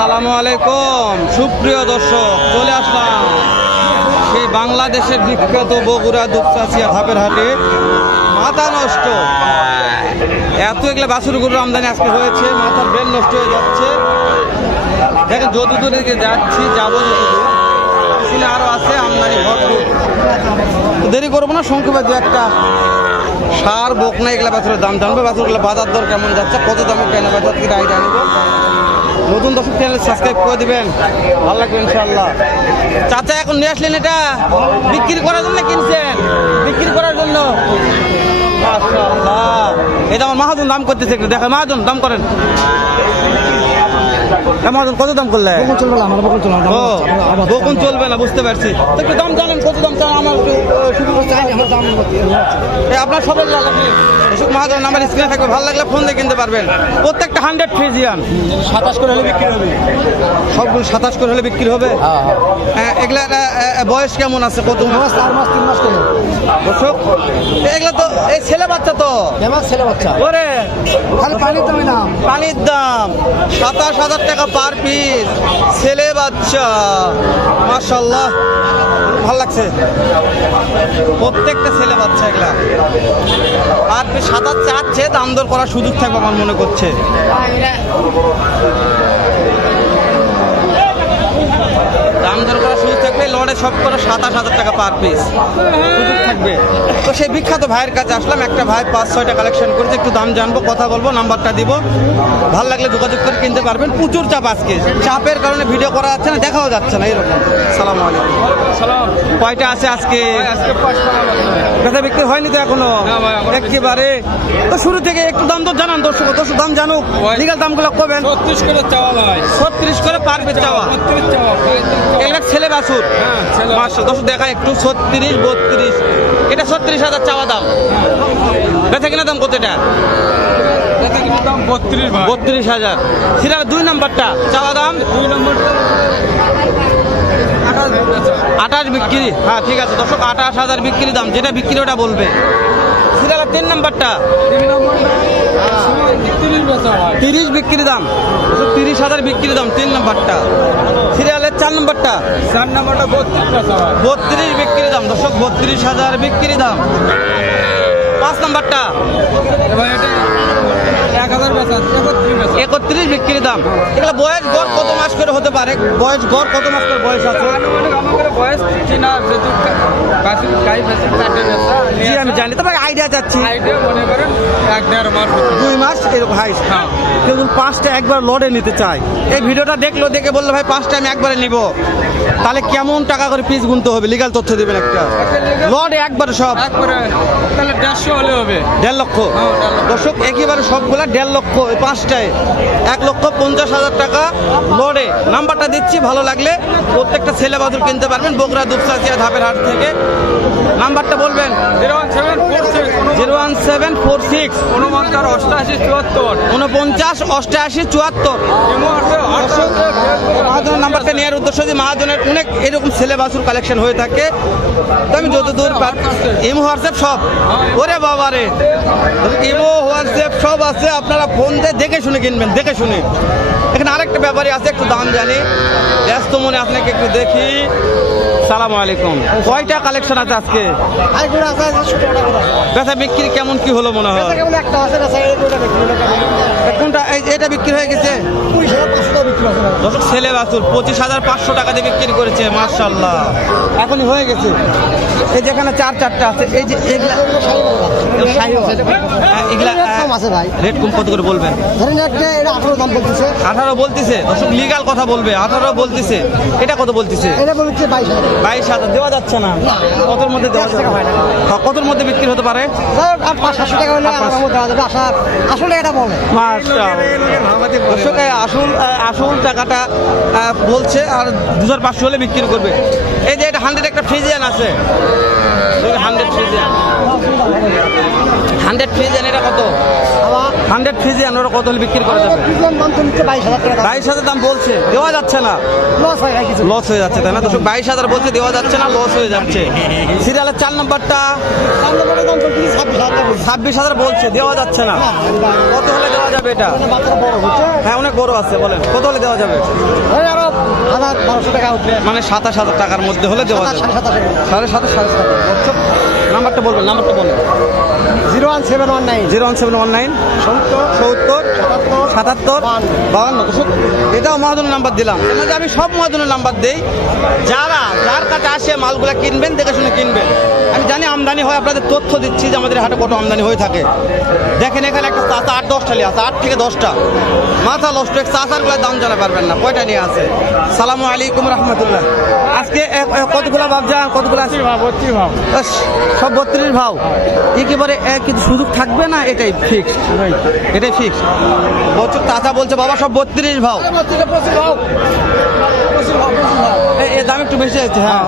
আসসালামু আলাইকুম। সুপ্রিয় দর্শক, চলে আসলাম সেই বাংলাদেশের বিখ্যাত বগুড়া দুপচাচিয়া ধাপের হাটে। মাথা নষ্ট। এত এগুলো বাছুর গরুর আমদানি আজকে হয়েছে মাথার ব্রেন নষ্ট হয়ে যাচ্ছে। দেখেন যতদূর দিকে যাচ্ছি, যাব যতদূর আসলে আরও আছে, আমদানি ভরপুর। দেরি করব না, সংক্ষেপে দু একটা সার বোক না এগুলা বাছুরের দাম। জানব বাছুরগুলো বাজার দর কেমন যাচ্ছে, কত দামে কেন, বাজার থেকে নেব? নতুন দর্শক চ্যানেল সাবস্ক্রাইব করে দিবেন। ভালো লাগবে ইনশাল্লাহ চাচা, এখন নিয়ে আসলেন এটা? বিক্রি করার জন্য কিনছেন? বিক্রি করার জন্য? মাশাআল্লাহ। এটা আমার মাহাজন দাম করতেছে একটু দেখেন। মাহাজন, দাম করেন। এ মাহাজন কত দাম করলে? বকুল চলবে না আমার বকুল চলবে না ও বকুন চলবে না বুঝতে পারছি। তো একটু দাম জানেন কত দাম চান? আমার একটু শুধু চাই আমার দাম এই আপনার সবাই লাগবে অশোক মাহাজন নাম্বার স্ক্রিনে থাকবে ভালো লাগলে ফোন দিয়ে কিনতে পারবেন। প্রত্যেকটা হান্ড্রেড ফ্রিজিয়ান সাতাশ করে হলে বিক্রি হবে। সবগুলো সাতাশ করে হলে বিক্রি হবে? হ্যাঁ হ্যাঁ, এগুলা বয়স কেমন আছে? কত? মাস চার মাস তিন মাস করে। দর্শক এগুলা তো এই ছেলে বাচ্চা তো? ছেলে বাচ্চা। ওরে পানির দাম। পানির দাম। সাতাশ হাজার টাকা পার পিস। ছেলে বাচ্চা। মাশাল্লাহ ভালো লাগছে। প্রত্যেকটা ছেলে বাচ্চা এগুলা। আর সাঁতার চাচ্ছে দাম দর করার সুযোগ থাকবে আমার মনে করছে দাম দর করার সুযোগ থাকবে লড়ে সব করে সাতাশ হাজার টাকা পার পিস থাকবে তো সেই বিখ্যাত ভাইয়ের কাছে আসলাম একটা ভাই পাঁচ ছয়টা কালেকশন করেছে একটু দাম জানব কথা বলব নাম্বারটা দিব। ভালো লাগলে যোগাযোগ করে কিনতে পারবেন। প্রচুর চাপ আজকে। চাপের কারণে ভিডিও করা যাচ্ছে না দেখাও যাচ্ছে না এরকম। সালাম আলাইকুম। কয়টা আছে আজকে? ব্যথা বিক্রি হয়নি তো এখনও? একেবারে। তো শুরু থেকে একটু দাম তো জানান দর্শক দর্শক দাম জানুক। লিগাল দামগুলো কবেন? ছত্রিশ করে চাওয়া ভাই। ছত্রিশ করে পার পিস চাওয়া ছত্রিশ চাওয়া এগুলা ছেলে বাছুর হ্যাঁ, দশ দেখা একটু ছত্রিশ বত্রিশ। এটা ছত্রিশ হাজার চাওয়া দাম। বেচা কিনা দাম কত এটা? বত্রিশ হাজার। সেটা দুই নাম্বারটা চাওয়া দাম? দুই নম্বরটা। আঠাশ বিক্রি হ্যাঁ ঠিক আছে। দর্শক আঠাশ হাজার বিক্রি দাম। যেটা বিক্রি ওটা বলবে। সিরিয়ালের তিন নাম্বারটা। তিরিশ বিক্রি দাম। তিরিশ হাজার বিক্রি দাম তিন নাম্বারটা। চার নম্বরটা? চার নম্বরটা বত্রিশ বিক্রি দাম। দর্শক বত্রিশ হাজার বিক্রি দাম। পাঁচ নম্বরটা? একত্রিশ বিক্রি দাম। এগুলো বয়স গড় কত মাস করে হতে পারে? বয়স গড় কত মাস করে বয়স আছে? বয়স জি আমি জানি। তবে আইডিয়া চাচ্ছি। দুই মাস এরকম হাই হ্যাঁ। কেউ যদি পাঁচটা একবার লড়ে নিতে চায় এই ভিডিওটা দেখল দেখে বলল ভাই পাঁচটা আমি একবারে নিব। তাহলে কেমন টাকা করে পিস গুনতে হবে? লিগাল তথ্য দেবেন একটা। লড়ে একবারে সব। তাহলে দেড়শো হলে হবে। দেড় লক্ষ। হ্যাঁ, দেড় লক্ষ। দর্শক একেবারে সবগুলা দেড় লক্ষ পাঁচটায়। এক লক্ষ পঞ্চাশ হাজার টাকা লড়ে নাম্বারটা দিচ্ছি ভালো লাগলে প্রত্যেকটা ছেলে বাদুর কিনতে পারবেন। বগুড়া দুপসাচিয়া ধাপের হাট থেকে নাম্বারটা বলবেন? Zero one seven four six. Zero one seven four six. উনপঞ্চাশ অষ্টআশি চুয়াত্তর। উনপঞ্চাশ অষ্টআশি চুয়াত্তর। নাম্বারটা নেওয়ার উদ্দেশ্য যে মহাজনের অনেক এরকম ছেলে বাছুর কালেকশন হয়ে থাকে। তো আমি যতদূর ইমো হোয়াটসঅ্যাপ। সব। ওরে বাবা রে ইমো হোয়াটসঅ্যাপ সব আছে আপনারা ফোন দিয়ে দেখে শুনে কিনবেন দেখে শুনে। এখানে আরেকটা ব্যাপারই আছে, একটু দাম জানি। ব্যস্ত মনে আপনাকে একটু দেখি। সালাম আলাইকুম। কয়টা কালেকশন আছে আজকে? বেচা বিক্রি কেমন কি হলো মনে হয়? কোনটা? এটা বিক্রি হয়ে গেছে? ছেলে বাছুর, পঁচিশ হাজার পাঁচশো টাকা দিয়ে বিক্রি করেছে মার্শাল্লাহ এখনই হয়ে গেছে। এই যেখানে চার চারটা আছে, এই যে এগুলা হ্যাঁ, কম আছে ভাই। রেট কম কত করে বলবেন? ধরেন একটা এটা আঠারো দাম বলতেছে। আঠারো বলতেছে? দর্শক লিগাল কথা বলবে। আঠারো বলতেছে। এটা কত বলতেছে? এটা বলছে বাইশ হাজার। বাইশ হাজার। দেওয়া যাচ্ছে না। কতর মধ্যে দেওয়া যাবে? হ্যাঁ, কতর মধ্যে বিক্রি হতে পারে? আর পাঁচ সাতশো টাকা হলে দেওয়া যাবে। আসার আসলে এটা বলে। দর্শক আসল আসল টাকাটা বলছে আর দু হাজার পাঁচশো হলে বিক্রি করবে। এই যে এটা হান্ড্রেড একটা ফ্রিজিয়ান আছে। Hundred Friesian. হান্ড্রেড ফ্রিজিয়ান এটা কত? হান্ড্রেড ওরা কত হলে বিক্রি করা যাবে? বাইশ হাজার দাম বলছে দেওয়া যাচ্ছে না। লস হয় হয়ে যাচ্ছে তাই না? দর্শক বাইশ হাজার বলছে দেওয়া যাচ্ছে না লস হয়ে যাচ্ছে। সিরিয়ালের চার নম্বরটা? ছাব্বিশ হাজার বলছে। দেওয়া যাচ্ছে না। কত হলে দেওয়া যাবে এটা? হ্যাঁ অনেক বড় আছে বলেন। কত হলে দেওয়া যাবে? হাজার বারোশো টাকা উঠবে। মানে সাতাশ হাজার টাকার মধ্যে হলে দেওয়া যাবে। সাড়ে সাতাশ। সাড়ে সাতাশ নাম্বারটা বলবেন নাম্বারটা বলবেন। Zero one seven one nine. Zero one seven one nine. সত্তর সত্তর সাতাত্তর বাহান্ন। এটাও মহাজনের নাম্বার দিলাম। আমি সব মহাজনের নাম্বার দিই। যারা যার কাছে আসে মালগুলা কিনবেন দেখে শুনে কিনবেন। আমদানি হয় আপনাদের তথ্য দিচ্ছি যে আমাদের হাটে কত আমদানি হয়ে থাকে। দেখেন এখানে একটা চাষা আট দশটা নিয়ে আছে আট থেকে দশটা। মাথা লষ্ট এক চাষারগুলোর দাম জানা পারবেন না কয়টা নিয়ে আছে? সালামু আলাইকুম রহমতুল্লাহ। আজকে কতগুলা ভাবজা কতগুলো আছে? ব্যাস, সব বত্রিশ ভাও একেবারে এক কিন্তু সুযোগ থাকবে না এটাই ফিক্স এটাই ফিক্স বছর চাচা বলছে বাবা সব বত্রিশ এ দাম একটু বেশি আছে হ্যাঁ।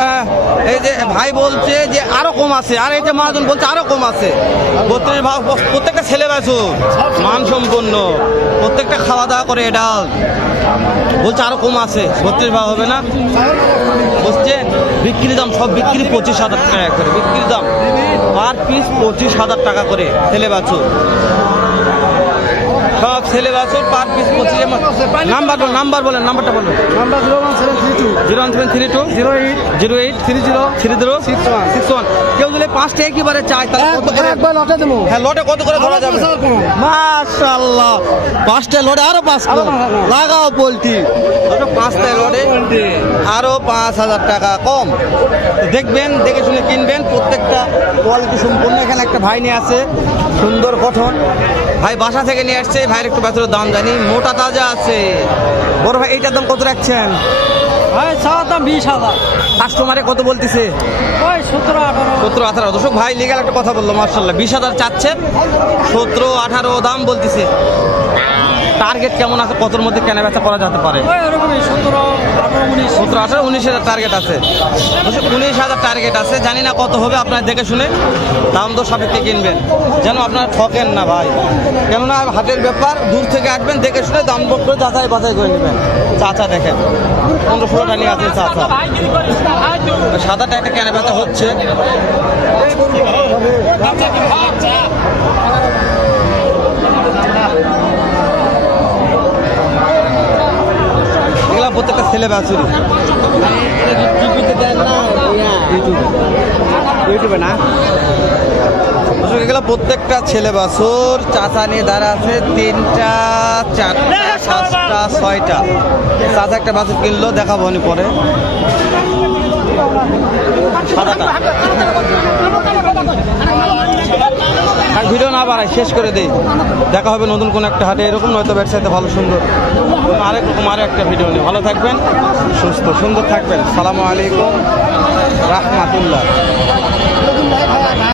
আহ, এই যে ভাই বলছে যে আরও কম আছে। আর যে মহাজন বলছে আরও কম আছে। বত্রিশ ভাগ প্রত্যেকটা ছেলে বাসু মান সম্পন্ন প্রত্যেকটা খাওয়া দাওয়া করে এডাল বলছে আরও কম আছে, বত্রিশ ভাগ হবে না? বুঝছেন বিক্রি দাম সব বিক্রি পঁচিশ হাজার টাকা করে। বিক্রি দাম। পার পিস পঁচিশ হাজার টাকা করে, ছেলে বাছুর। সব ছেলে বাছুর পার পিস পঁচিশ নাম্বার বলেন নাম্বার বলেন নাম্বারটা বলেন। Number zero one seven three two zero one seven three two zero eight zero eight three zero three zero six one six one কেউ যদি পাঁচটা একেবারে চায় তাহলে কত করে? একবার লটে দেবো। হ্যাঁ লটে কত করে ধরা যাবে। মাশাআল্লাহ। পাঁচটা লটে আরও পাঁচ আরও পাঁচ হাজার। লাগাও পোলট্রি। পাঁচটা লটে আরও পাঁচ হাজার টাকা কম। দেখবেন দেখে শুনে কিনবেন প্রত্যেকটা কোয়ালিটি সম্পূর্ণ এখানে একটা ভাই নিয়ে আছে। সুন্দর গঠন। ভাই বাসা থেকে নিয়ে আসছে ভাইয়ের একটু ভেতরে দাম জানি। মোটা তাজা আছে। বড় ভাই এইটার দাম কত রাখছেন? ভাই চাওয়ার দাম বিশ হাজার। কাস্টমারে কত বলতেছে? ওই সতেরো আঠারো। সতেরো আঠারো। দর্শক ভাই লিগাল একটা কথা বলল মার্শাল্লাহ বিশ হাজার চাচ্ছেন সতেরো আঠারো দাম বলতেছে। টার্গেট কেমন আছে? কতর মধ্যে কেনা বেচা করা যেতে পারে? সতেরো আঠারো উনিশ। হাজার টার্গেট আছে। উনিশ হাজার টার্গেট আছে। জানি না কত হবে আপনার দেখে শুনে দাম দর সাপেক্ষে কিনবেন। যেন আপনারা ঠকেন না ভাই। কেননা হাটের ব্যাপার দূর থেকে আসবেন দেখে শুনে দাম দর করে যাচাই বাছাই করে নেবেন। চাচা দেখেন পনেরো ষোলোটা নিয়ে আছে চাচা। সাদাটা একটা কেনা বেচা হচ্ছে। প্রত্যেকটা ছেলে বাছুরি ইউটিউবে না? প্রত্যেকটা ছেলে বাছুর চাচা নিয়ে দাঁড়া আছে তিনটা চারটা পাঁচটা ছয়টা। চাচা একটা বাছুর কিনলো দেখাবো পরে। সাদাটা। বাড়াই শেষ করে দেই। দেখা হবে নতুন কোনো একটা হাটে। এরকম নয়তো ব্যবসাতে ভালো সুন্দর। আরেক রকম আরও একটা ভিডিও নিয়ে। ভালো থাকবেন, সুস্থ, সুন্দর থাকবেন। সালামু আলাইকুম, রাহমাতুল্লাহ।